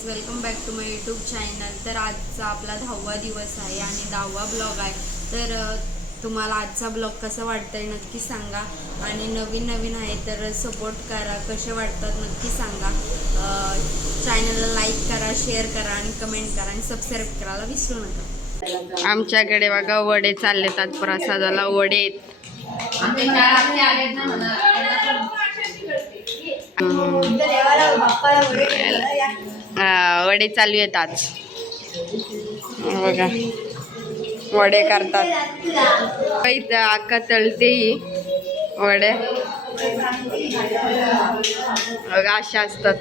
Guys, welcome back to my YouTube channel. तर आजचा आपला 10वा दिवस आहे आणि 10वा ब्लॉग आहे। तर तुम्हाला आजचा ब्लॉग कसा वाटतंय नक्की सांगा आणि नवीन आहे तर सपोर्ट करा। कसे वाटतात नक्की सांगा। चॅनलला लाईक करा, शेअर करा आणि कमेंट करा आणि सबस्क्राईब करायला विसरू नका। आमच्याकडे बघा वडे चाललेत, आज प्रसादाला वडे वडे चालू आहेत आज बघा, वडे करतात इथं आका तळते वडे बघा, अशा असतात।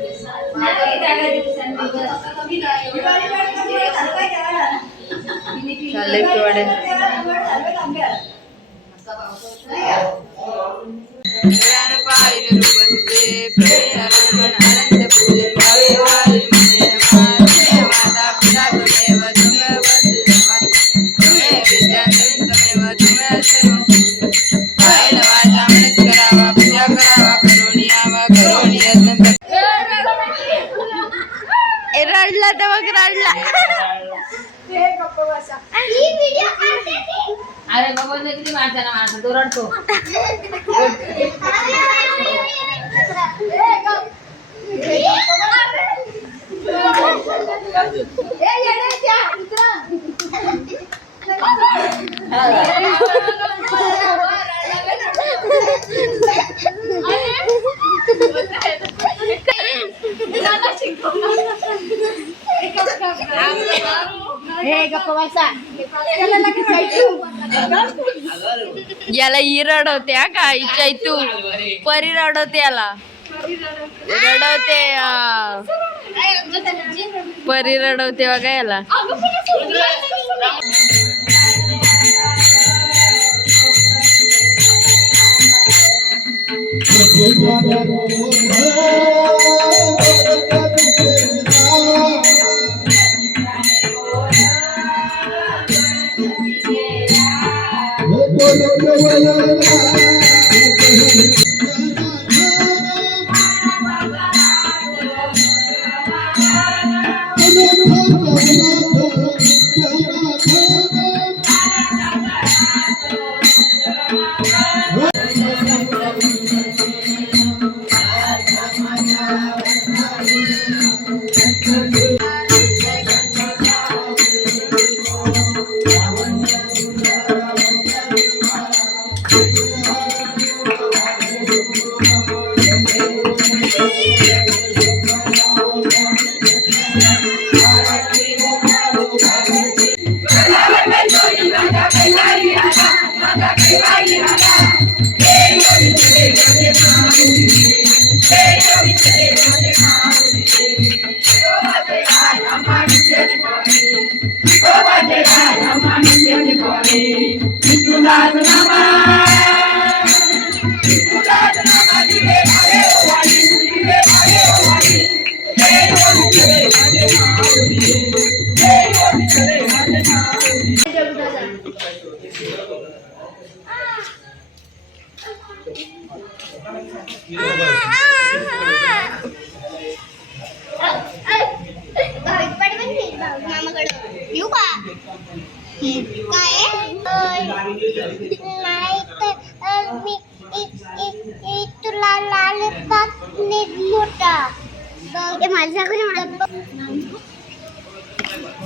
चालेल वडे रडला तर मग रडला। अरे बाबा किती माझा ना माझा तो रडतो। याला ही रडवते का इचायतू परी रडवते, याला रडवते परी रडवते बघा याला।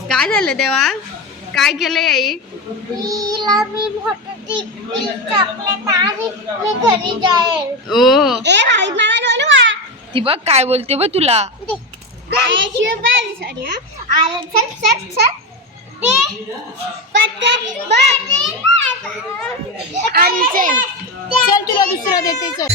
काय झालं तेव्हा? काय केलं आई? ती बघ काय बोलते बघ तुला। चल तुला दुसरा देते चल।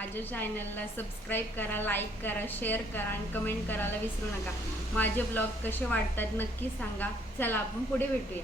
माझ्या चॅनलला सबस्क्राईब करा, लाईक करा, शेअर करा आणि कमेंट करायला विसरू नका. माझे ब्लॉग कसे वाटतात नक्की सांगा. चला आपण पुढे भेटूया.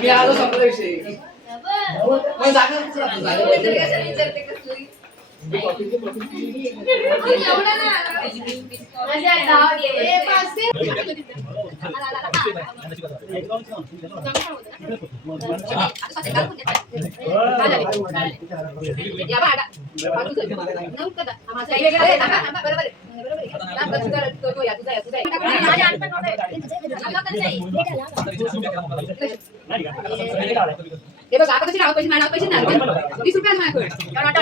मी आलो संपला विषय. मग जागा कुठं आपण जागा? हे बघ आता कशी नाव पैसे नाव पैसे नाही 20 रुपये माझ्याकडे कारण आता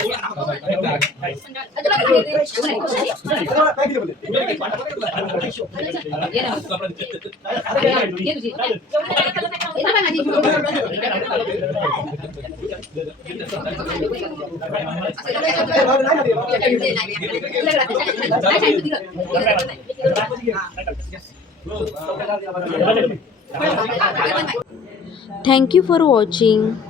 Thank you for watching.